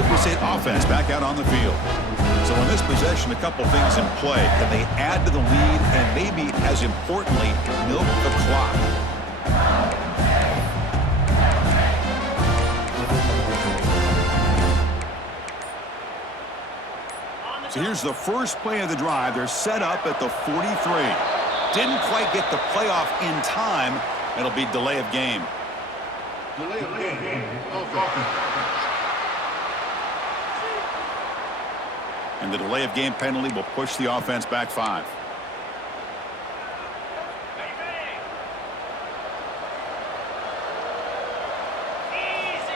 Mississippi State offense back out on the field. So in this possession, a couple things in play. Can they add to the lead and maybe, as importantly, milk the clock? So here's the first play of the drive. They're set up at the 43. Didn't quite get the playoff in time. It'll be delay of game. Delay of game. And the delay of game penalty will push the offense back 5.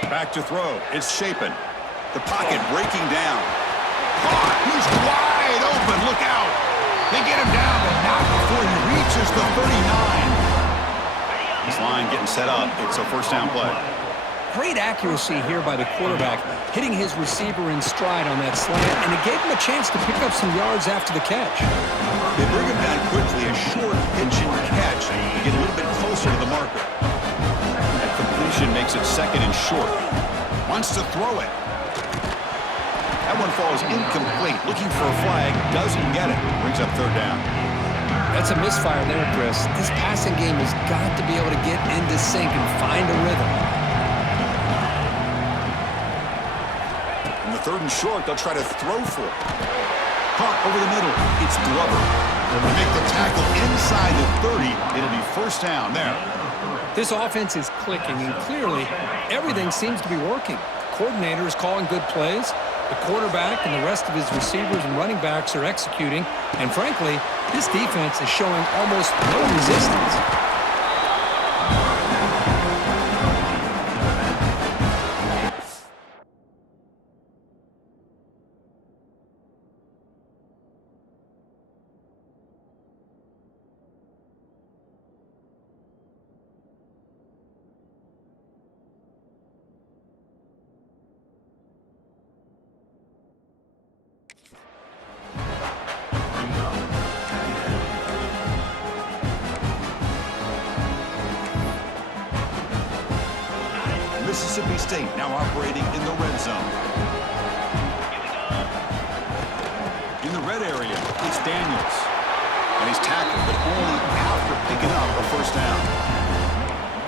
Back to throw. It's Shapen. The pocket breaking down. Caught. He's wide open. Look out. They get him down, but not before he reaches the 39. This line getting set up. It's a first down play. Great accuracy here by the quarterback, hitting his receiver in stride on that slant, and it gave him a chance to pick up some yards after the catch. They bring him down quickly, a short pitch and catch to get a little bit closer to the marker. That completion makes it second and short. Wants to throw it. That one falls incomplete. Looking for a flag, doesn't get it. Brings up third down. That's a misfire there, Chris. This passing game has got to be able to get into sync and find a rhythm. In the third and short, they'll try to throw for it. Caught over the middle. It's Glover. They make the tackle inside the 30. It'll be first down there. This offense is clicking, and clearly everything seems to be working. The coordinator is calling good plays. The quarterback and the rest of his receivers and running backs are executing. And frankly, this defense is showing almost no resistance. Mississippi State now operating in the red zone. In the red area, it's Daniels. And he's tackled, but only after picking up a first down.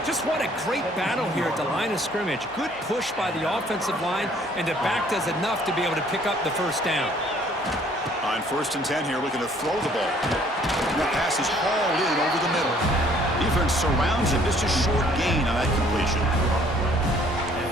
Just what a great battle here at the line of scrimmage. Good push by the offensive line, and the back does enough to be able to pick up the first down. On 1st and 10 here, looking to throw the ball. And the pass is hauled in over the middle. Defense surrounds him. Just a short gain on that completion.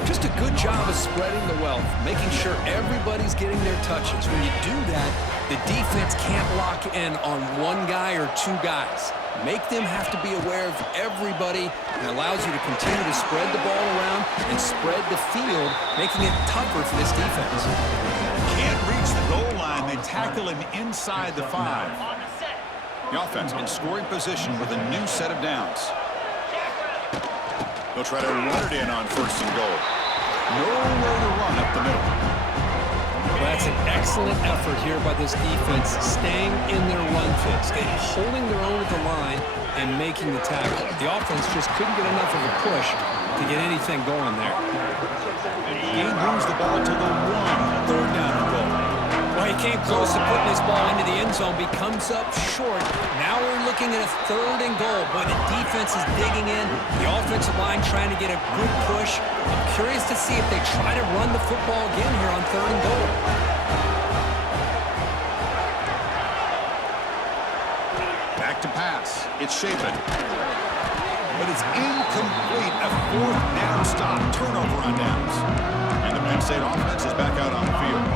Just a good job of spreading the wealth, making sure everybody's getting their touches. When you do that, the defense can't lock in on one guy or two guys. Make them have to be aware of everybody, and allows you to continue to spread the ball around and spread the field, making it tougher for this defense. Can't reach the goal line. They tackle him inside the 5. The offense in scoring position with a new set of downs. They'll try to run it in on 1st and goal. Nowhere to run up the middle. Well, that's an excellent effort here by this defense, staying in their run fits, holding their own at the line and making the tackle. The offense just couldn't get enough of a push to get anything going there. He moves the ball to the 1, 3rd down and goal. Well, he came close to putting this ball into the end zone, but he comes up short. Now we're looking at a 3rd and goal. Boy, the defense is digging in. The offensive line trying to get a good push. I'm curious to see if they try to run the football again here on 3rd and goal. Back to pass. It's Shapen. But it's incomplete. A 4th down stop. Turnover on downs. And the Penn State offense is back out on the field.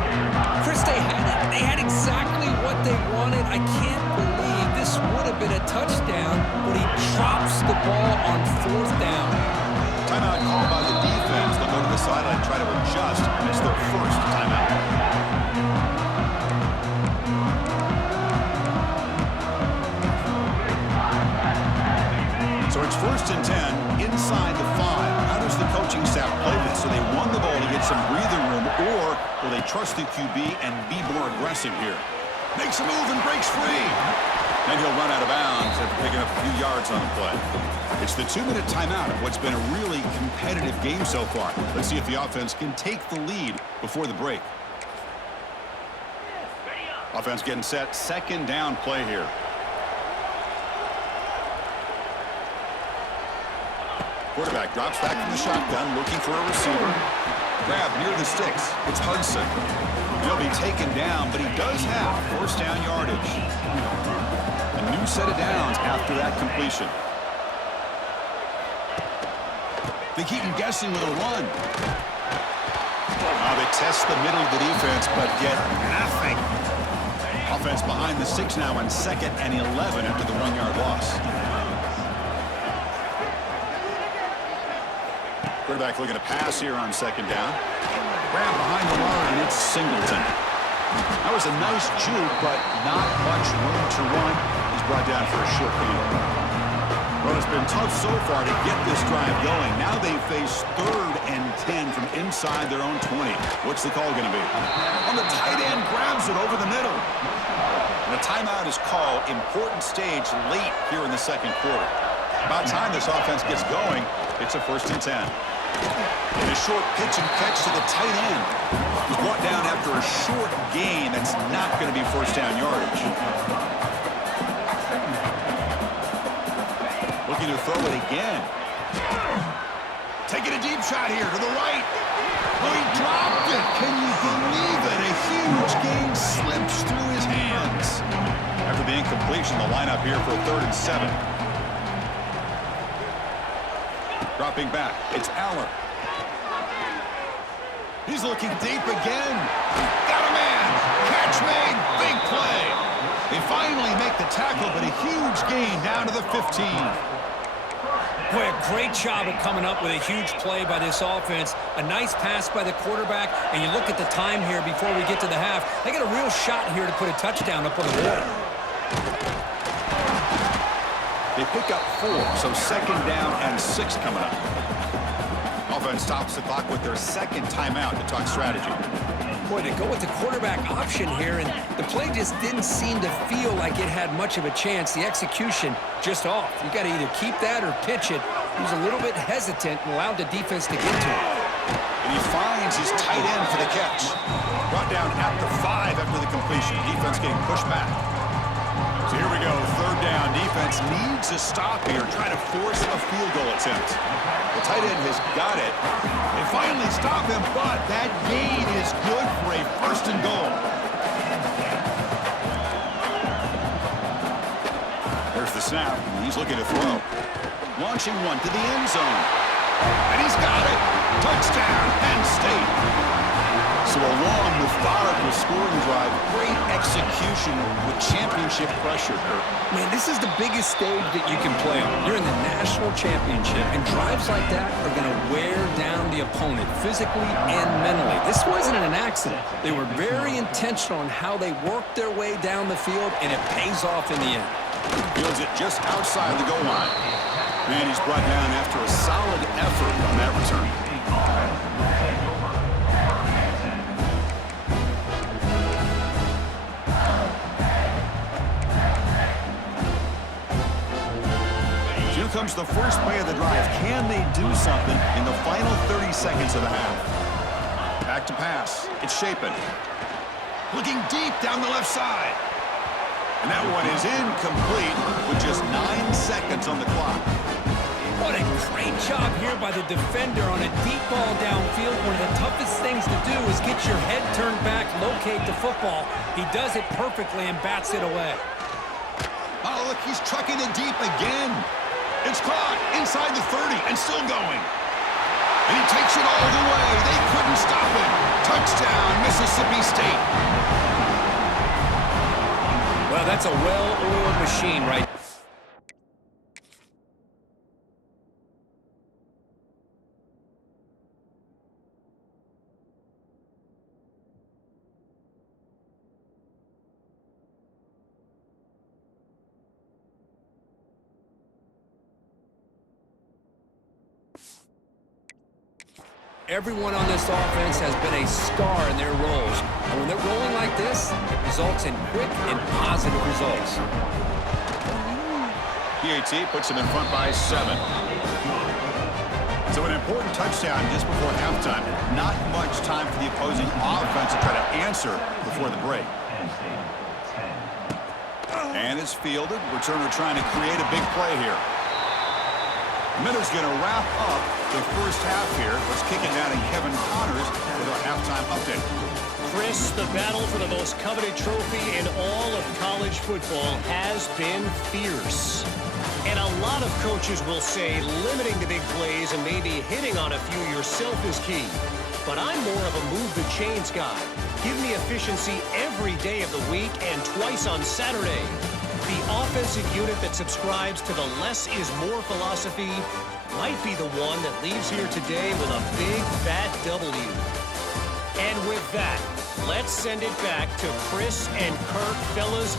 Chris, they had it. They had exactly what they wanted. I can't believe this would have been a touchdown, but he drops the ball on 4th down. Timeout called by the defense. They'll go to the sideline, try to adjust, and it's their first timeout. So it's 1st and 10 inside the 5. How does the coaching staff play this? So they won the ball to get some breathing room, or will they trust the QB and be more aggressive here? Makes a move and breaks free. And he'll run out of bounds after picking up a few yards on the play. It's the 2-minute timeout of what's been a really competitive game so far. Let's see if the offense can take the lead before the break. Offense getting set. Second down play here. Quarterback drops back from the shotgun, looking for a receiver. Grab near the sticks. It's Hudson. He'll be taken down, but he does have first down yardage. A new set of downs after that completion. They keep him guessing with a run. They test the middle of the defense, but get nothing. Offense behind the 6 now on 2nd and 11 after the 1-yard loss. Quarterback looking to pass here on 2nd down. Grab behind the line, it's Singleton. That was a nice juke, but not much room to run. He's brought down for a short gain. Well, it's been tough so far to get this drive going. Now they face 3rd and 10 from inside their own 20. What's the call going to be? On the tight end, grabs it over the middle. And a timeout is called. Important stage late here in the 2nd quarter. About time this offense gets going, it's a 1st and 10. And a short pitch and catch to the tight end. He's brought down after a short gain that's not going to be first down yardage. Looking to throw it again. Taking a deep shot here to the right. Oh, he dropped it. Can you believe it? A huge gain slips through his hands. After the incompletion, the lineup here for a 3rd and 7. Dropping back, it's Allen. He's looking deep again. Got a man. Catch made. Big play. They finally make the tackle, but a huge gain down to the 15. Boy, a great job of coming up with a huge play by this offense. A nice pass by the quarterback, and you look at the time here before we get to the half. They got a real shot here to put a touchdown up on the board. They pick up 4, so 2nd down and 6 coming up. Offense stops the clock with their 2nd timeout to talk strategy. Boy, they go with the quarterback option here, and the play just didn't seem to feel like it had much of a chance. The execution just off. You got to either keep that or pitch it. He was a little bit hesitant and allowed the defense to get to him. And he finds his tight end for the catch. Brought down at the 5 after the completion. Defense getting pushed back. So here we go, 3rd down. Defense needs a stop here, trying to force a field goal attempt. The tight end has got it. They finally stop him, but that gain is good for a 1st and goal. There's the snap. He's looking to throw. Launching one to the end zone. And he's got it. Touchdown, Penn State. So a long, methodical scoring drive. Great execution with championship pressure, Kurt. Man, this is the biggest stage that you can play on. You're in the national championship, and drives like that are going to wear down the opponent physically and mentally. This wasn't an accident. They were very intentional in how they worked their way down the field, and it pays off in the end. Fields it just outside the goal line. And he's brought down after a solid effort on that return. Here comes the first play of the drive. Can they do something in the final 30 seconds of the half? Back to pass. It's Shapen. Looking deep down the left side. And that one is incomplete with just 9 seconds on the clock. What a great job here by the defender on a deep ball downfield. One of the toughest things to do is get your head turned back, locate the football. He does it perfectly and bats it away. Oh, look, he's trucking it deep again. It's caught inside the 30 and still going. And he takes it all the way. They couldn't stop him. Touchdown, Mississippi State. Well, that's a well-oiled machine right there. Everyone on this offense has been a star in their roles. And when they're rolling like this, it results in quick and positive results. PAT puts them in front by 7. So an important touchdown just before halftime. Not much time for the opposing offense to try to answer before the break. And it's fielded. Returner trying to create a big play here. Miller's going to wrap up the first half here. Let's kick it down to Kevin Connors with our halftime update. Chris, the battle for the most coveted trophy in all of college football has been fierce. And a lot of coaches will say limiting the big plays and maybe hitting on a few yourself is key. But I'm more of a move the chains guy. Give me efficiency every day of the week and twice on Saturday. The offensive unit that subscribes to the less is more philosophy might be the one that leaves here today with a big fat W. And with that, let's send it back to Chris and Kirk. Fellas,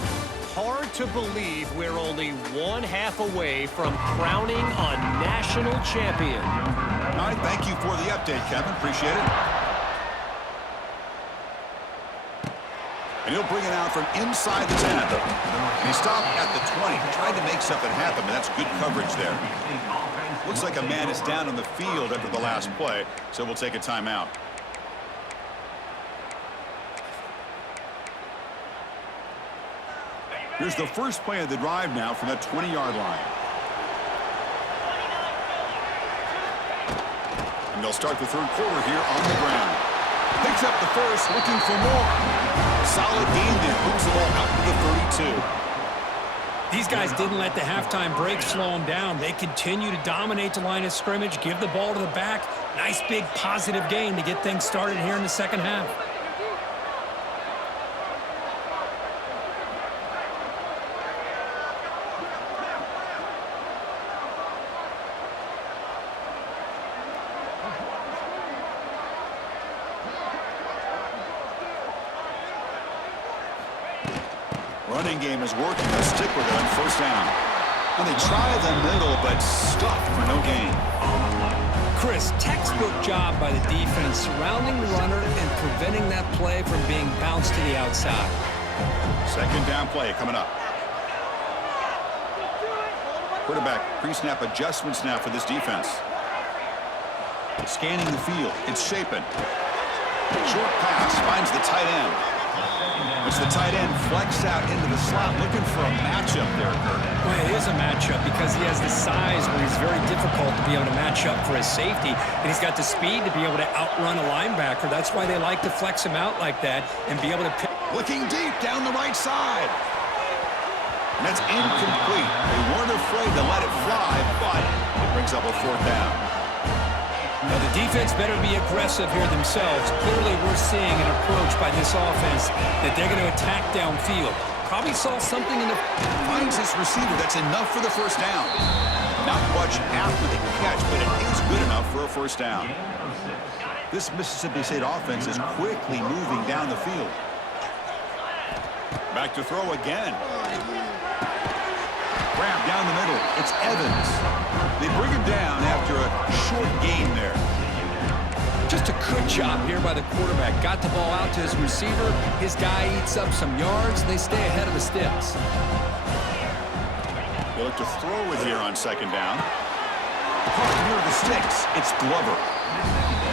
hard to believe we're only one half away from crowning a national champion. All right, thank you for the update, Kevin. Appreciate it. And he'll bring it out from inside the 10. And he stopped at the 20. Tried to make something happen, but that's good coverage there. Looks like a man is down on the field after the last play, so we'll take a timeout. Here's the first play of the drive now from that 20-yard line. And they'll start the third quarter here on the ground. Picks up the first, looking for more. Solid gain there. Moves the ball out to the 32. These guys didn't let the halftime break slow them down. They continue to dominate the line of scrimmage, give the ball to the back. Nice big positive gain to get things started here in the second half. Running game is working. They'll stick with it on first down. And they try the middle, but stuffed for no gain. Chris, textbook job by the defense surrounding the runner and preventing that play from being bounced to the outside. Second down play coming up. Quarterback pre-snap adjustments now for this defense. Scanning the field. It's Shapen. Short pass finds the tight end. It's the tight end flexed out into the slot, looking for a matchup there, Kurt. Well, it is a matchup because he has the size where he's very difficult to be able to match up for his safety, and he's got the speed to be able to outrun a linebacker. That's why they like to flex him out like that and be able to pick. Looking deep down the right side. And that's incomplete. They weren't afraid to let it fly, but it brings up a fourth down. Now, the defense better be aggressive here themselves. Clearly, we're seeing an approach by this offense that they're going to attack downfield. Probably saw something in the... Finds his receiver. That's enough for the first down. Not much after the catch, but it is good enough for a first down. This Mississippi State offense is quickly moving down the field. Back to throw again. Grab down the middle. It's Evans. They bring him down after a short gain there. Just a good job here by the quarterback. Got the ball out to his receiver. His guy eats up some yards. They stay ahead of the sticks. They look to throw it here on second down. Caught near the sticks. It's Glover.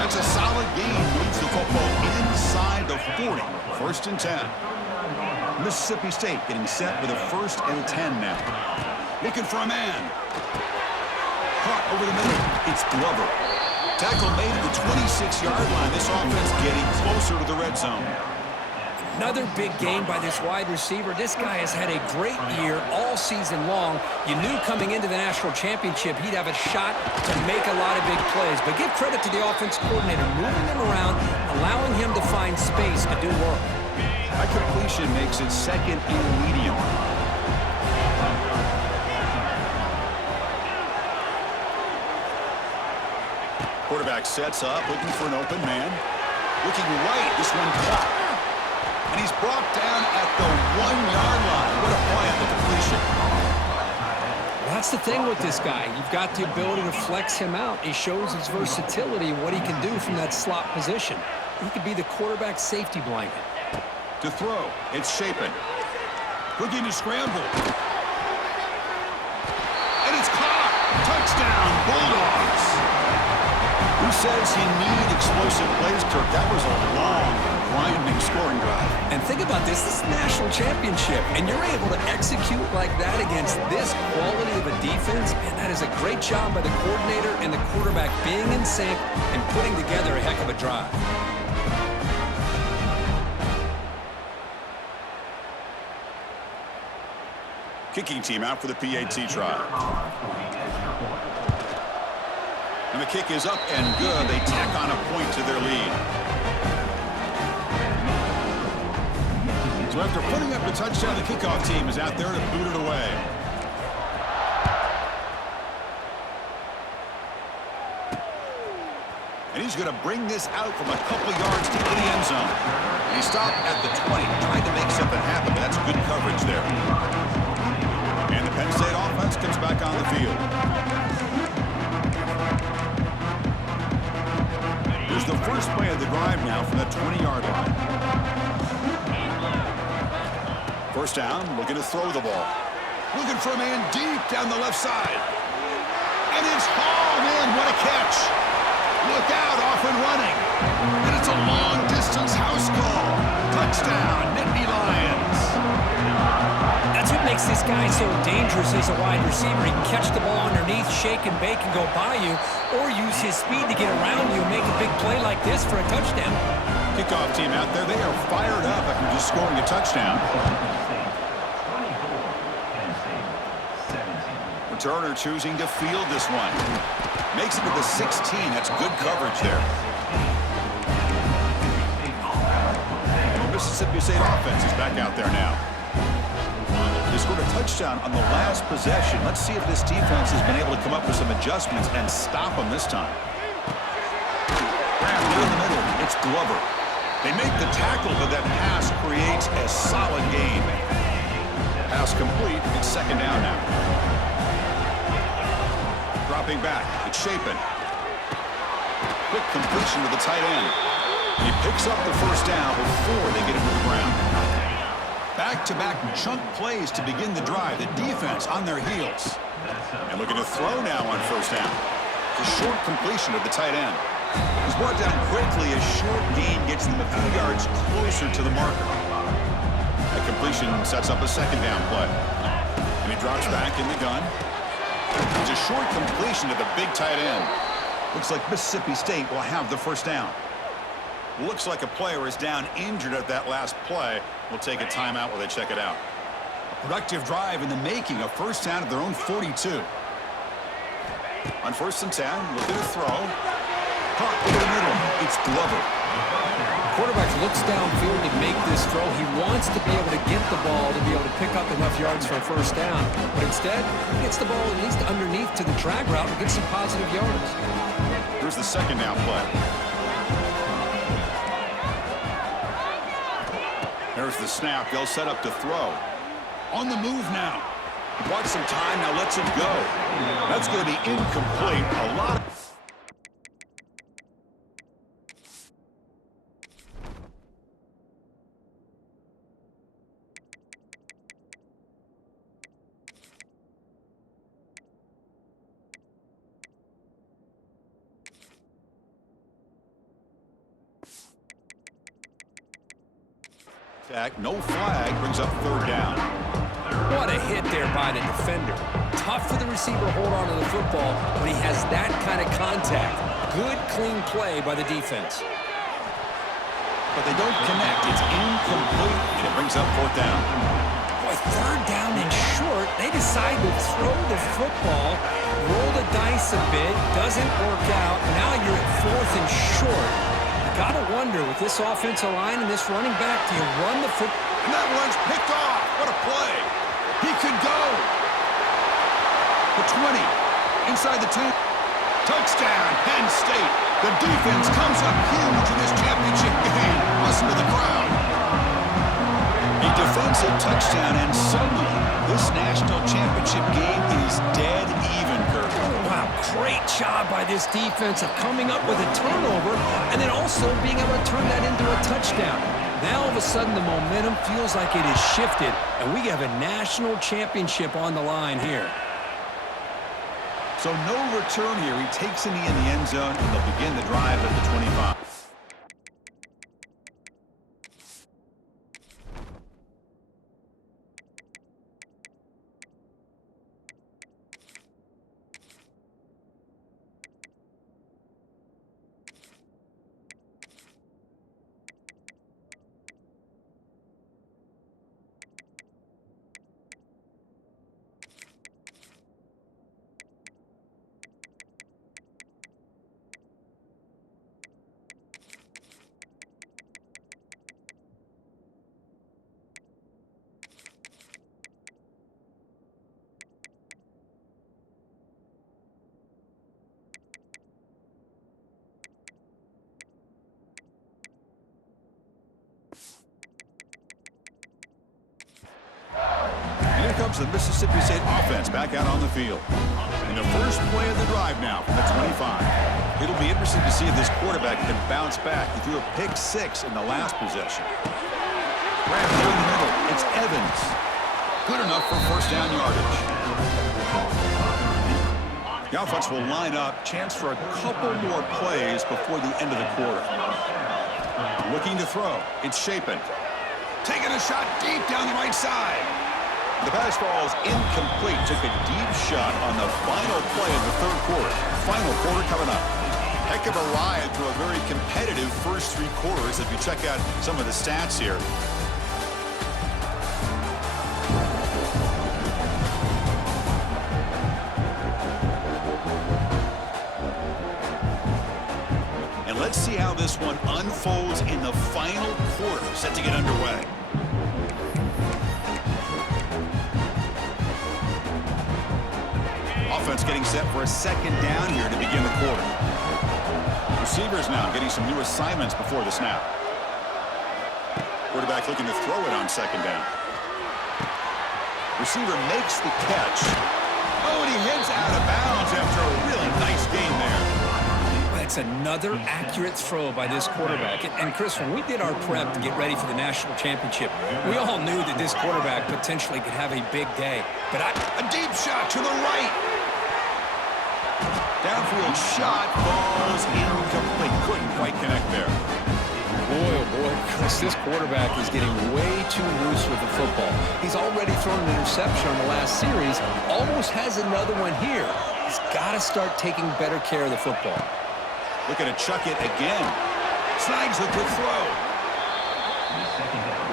That's a solid gain. Moves the football inside the 40. First and 10. Mississippi State getting set with a first and 10 now. Looking for a man. Caught over the middle. It's Glover. Tackle made at the 26-yard line. This offense getting closer to the red zone. Another big gain by this wide receiver. This guy has had a great year all season long. You knew coming into the national championship he'd have a shot to make a lot of big plays. But give credit to the offensive coordinator, moving him around, allowing him to find space to do work. That completion makes it second and medium. Quarterback sets up, looking for an open man. Looking right, this one caught. And he's brought down at the 1-yard line. What a play on the completion. What That's the thing with this guy. You've got the ability to flex him out. He shows his versatility and what he can do from that slot position. He could be the quarterback safety blanket. To throw, it's Shapen. Looking to scramble. And it's caught. Touchdown, Bulldogs. Who says you need explosive plays, Kirk? That was a long, grinding scoring drive. And think about this. This is a national championship, and you're able to execute like that against this quality of a defense. Man, that is a great job by the coordinator and the quarterback being in sync and putting together a heck of a drive. Kicking team out for the PAT try. And the kick is up and good. They tack on a point to their lead. So after putting up the touchdown, the kickoff team is out there to boot it away. And he's going to bring this out from a couple yards deep in the end zone. And he stopped at the 20, trying to make something happen. But that's good coverage there. And the Penn State offense comes back on the field. Here's the first play of the drive now from the 20-yard line. First down, looking to throw the ball. Looking for a man deep down the left side. And it's hauled in. What a catch. Look out, off and running. And it's a long-distance house call. Touchdown, Nittany Lions. That's what makes this guy so dangerous as a wide receiver. He can catch the ball underneath, shake and bake and go by you, or use his speed to get around you and make a big play like this for a touchdown. Kickoff team out there, they are fired up after just scoring a touchdown. Returner choosing to field this one. Makes it to the 16. That's good coverage there. And the Mississippi State offense is back out there now. They scored a touchdown on the last possession. Let's see if this defense has been able to come up with some adjustments and stop them this time. There in the middle, it's Glover. They make the tackle, but that pass creates a solid gain. Pass complete. It's second down now. Dropping back, it's Shapen. Quick completion to the tight end. He picks up the first down before they get him to the ground. Back-to-back chunk plays to begin the drive. The defense on their heels. And looking to throw now on first down. The short completion of the tight end. He's brought down quickly. A short gain gets them a few yards closer to the marker. That completion sets up a second down play. And he drops back in the gun. It's a short completion to the big tight end. Looks like Mississippi State will have the first down. Looks like a player is down injured at that last play. We'll take a timeout while they check it out. A productive drive in the making. A first down at their own 42. On first and 10, looking to throw. Caught over the middle. It's Glover. Quarterback looks downfield to make this throw. He wants to be able to get the ball to be able to pick up enough yards for a first down. But instead, he gets the ball at least underneath to the drag route and gets some positive yards. Here's the second down play. There's the snap. They'll set up to throw. On the move now. He bought some time. Now lets it go. That's going to be incomplete. A lot of... No flag brings up third down. What a hit there by the defender. Tough for the receiver to hold on to the football when he has that kind of contact. Good, clean play by the defense. But they don't connect. It's incomplete, and it brings up fourth down. Boy, third down and short. They decide to throw the football, roll the dice a bit, doesn't work out. Now you're at fourth and short. Gotta wonder, with this offensive line and this running back, do you run the foot? And that one's picked off. What a play. He could go. The 20. Inside the 10. Touchdown, Penn State. The defense comes up huge in this championship game. Listen to the crowd. A defensive touchdown, and suddenly this national championship game is dead even, Kirk. Wow, great job by this defense of coming up with a turnover and then also being able to turn that into a touchdown. Now, all of a sudden, the momentum feels like it has shifted, and we have a national championship on the line here. So no return here. He takes a knee in the end zone, and they'll begin the drive at the 25. Here comes the Mississippi State offense back out on the field. And the first play of the drive now from the 25. It'll be interesting to see if this quarterback can bounce back. He threw a pick-6 in the last possession. Grab down the middle. It's Evans. Good enough for first down yardage. The offense will line up. Chance for a couple more plays before the end of the quarter. Looking to throw. It's Shapen. Taking a shot deep down the right side. The pass falls incomplete. Took a deep shot on the final play of the third quarter. Final quarter coming up. Heck of a ride through a very competitive first three quarters if you check out some of the stats here. And let's see how this one unfolds in the final quarter. Set to get underway. Offense getting set for a second down here to begin the quarter. Receivers now getting some new assignments before the snap. Quarterback looking to throw it on second down. Receiver makes the catch. Oh, and he heads out of bounds after a really nice game there. That's another accurate throw by this quarterback. And Chris, when we did our prep to get ready for the national championship, we all knew that this quarterback potentially could have a big day. But a deep shot to the right. Downfield shot falls incomplete. Couldn't quite connect there. Boy, oh boy, Chris, this quarterback is getting way too loose with the football. He's already thrown an interception on the last series. Almost has another one here. He's got to start taking better care of the football. Looking to chuck it again. Snags a good throw.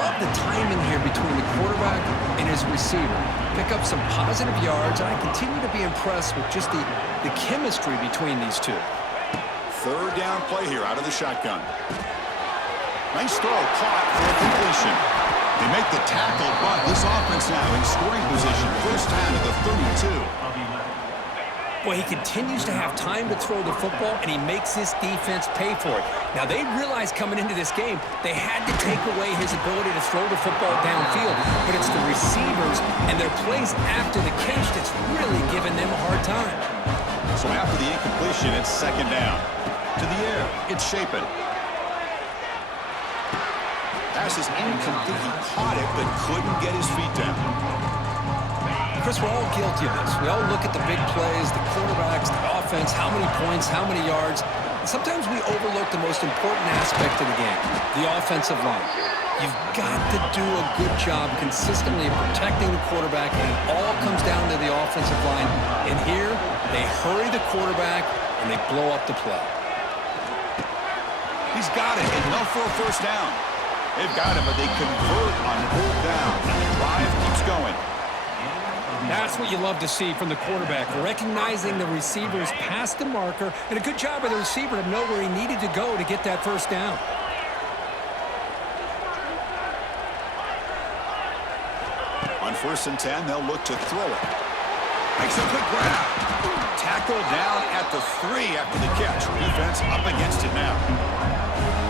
Love the timing here between the quarterback and his receiver. Pick up some positive yards, and I continue to be impressed with just the chemistry between these two. Third down play here out of the shotgun. Nice throw, caught for a completion. They make the tackle, but this offense now in scoring position. First down at the 32. Boy, he continues to have time to throw the football, and he makes this defense pay for it. Now, they realized coming into this game, they had to take away his ability to throw the football downfield, but it's the receivers and their plays after the catch that's really giving them a hard time. So after the incompletion, it's second down. To the air, it's Shapen. Pass is incomplete. He caught it, but couldn't get his feet down. Chris, we're all guilty of this. We all look at the big plays, the quarterbacks, the offense, how many points, how many yards. And sometimes we overlook the most important aspect of the game, the offensive line. You've got to do a good job consistently of protecting the quarterback, and it all comes down to the offensive line. And here, they hurry the quarterback, and they blow up the play. He's got it. Enough for a first down. They've got him, but they convert on third down, and the drive keeps going. That's what you love to see from the quarterback, recognizing the receiver's past the marker, and a good job by the receiver to know where he needed to go to get that first down. On 1st and 10, they'll look to throw it. Makes a quick grab. Tackle down at the 3 after the catch. Defense up against it now.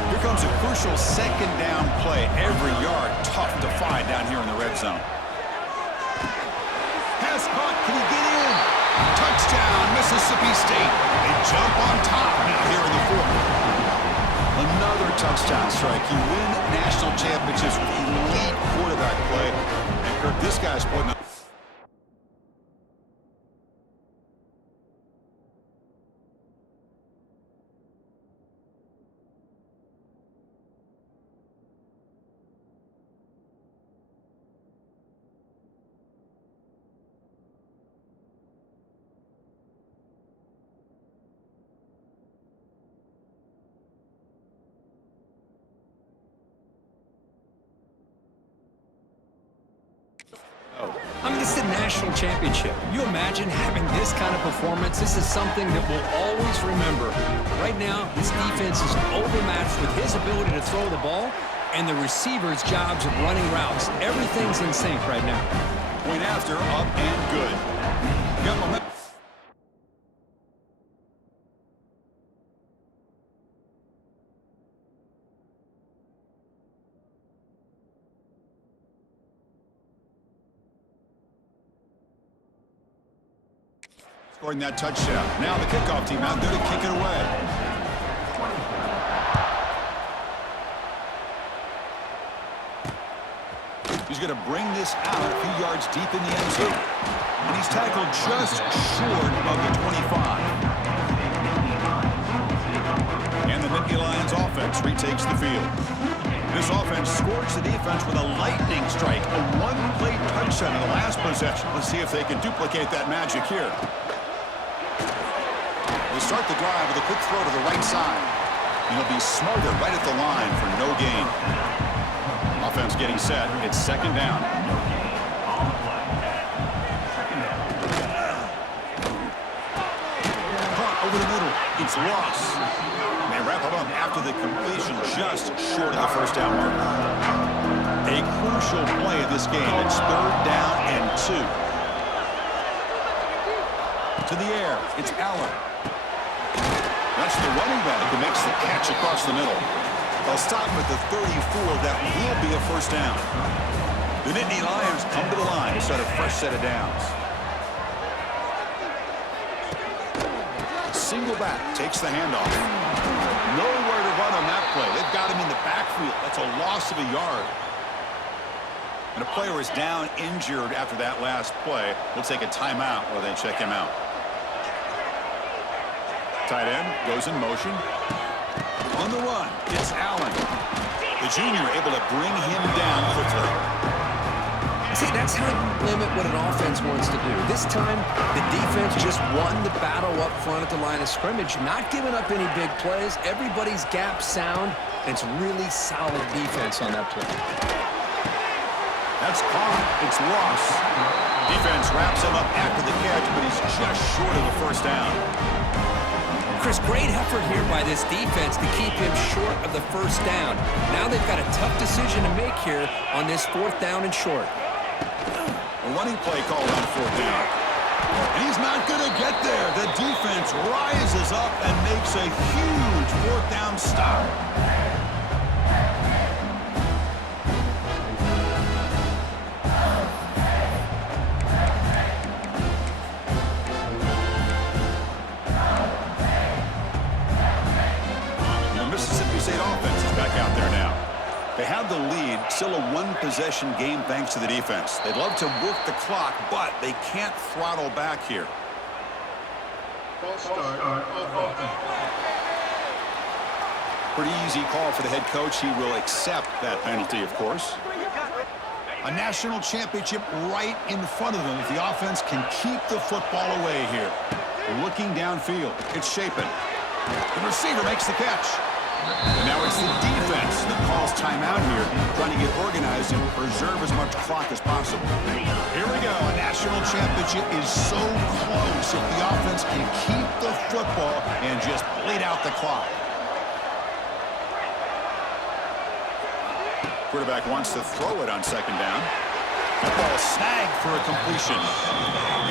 Here comes a crucial second down play. Every yard tough to find down here in the red zone. Pass caught. Can he get in? Touchdown, Mississippi State. They jump on top now here in the fourth. Another touchdown strike. You win national championships with elite quarterback play. And Kirk, this guy's putting up. I mean, this is a national championship. You imagine having this kind of performance? This is something that we'll always remember. Right now, this defense is overmatched with his ability to throw the ball and the receivers' jobs of running routes. Everything's in sync right now. Point after, up and good. Got momentum. Scoring that touchdown. Now the kickoff team out there to kick it away. He's going to bring this out a few yards deep in the end zone. And he's tackled just short of the 25. And the Nittany Lions offense retakes the field. This offense scores the defense with a lightning strike, a one-play touchdown in the last possession. Let's see if they can duplicate that magic here. They start the drive with a quick throw to the right side. And he'll be smothered right at the line for no gain. Offense getting set. It's second down. Caught over the middle. It's Ross. They wrap it up after the completion just short of the first down mark. A crucial play of this game. It's third down and 2. To the air. It's Allen. That's the running back who makes the catch across the middle. They'll stop him at the 34. That will be a first down. The Nittany Lions come to the line to start a fresh set of downs. Single back takes the handoff. Nowhere to run on that play. They've got him in the backfield. That's a loss of a yard. And a player is down injured after that last play. We'll take a timeout while they check him out. Tight end goes in motion. On the run, it's Allen. The junior able to bring him down quickly. See, that's how you limit what an offense wants to do. This time, the defense just won the battle up front at the line of scrimmage, not giving up any big plays. Everybody's gap sound, and it's really solid defense on that play. That's caught. It's Ross. Defense wraps him up after the catch, but he's just short of the first down. Chris, great effort here by this defense to keep him short of the first down. Now they've got a tough decision to make here on this fourth down and short. A running play called on fourth down. And he's not going to get there. The defense rises up and makes a huge fourth down stop. They have the lead, still a one-possession game thanks to the defense. They'd love to work the clock, but they can't throttle back here. Pretty easy call for the head coach. He will accept that penalty, of course. A national championship right in front of them if the offense can keep the football away here. Looking downfield, it's Shapen. The receiver makes the catch. And now it's the defense that calls timeout here, trying to get organized and preserve as much clock as possible. Here we go. A national championship is so close if the offense can keep the football and just bleed out the clock. Quarterback wants to throw it on second down. Football snagged for a completion.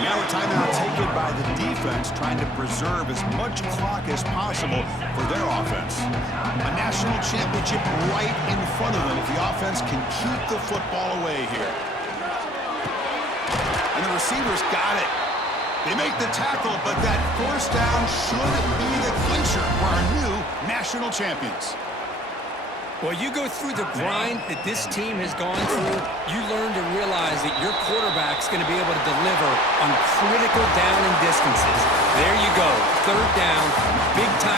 Now a timeout taken by the defense, trying to preserve as much clock as possible for their offense. A national championship right in front of them if the offense can keep the football away here. And the receivers got it. They make the tackle, but that force down should be the clincher for our new national champions. Well, you go through the grind that this team has gone through, you learn to realize that your quarterback's going to be able to deliver on critical down and distances. There you go, third down, big time.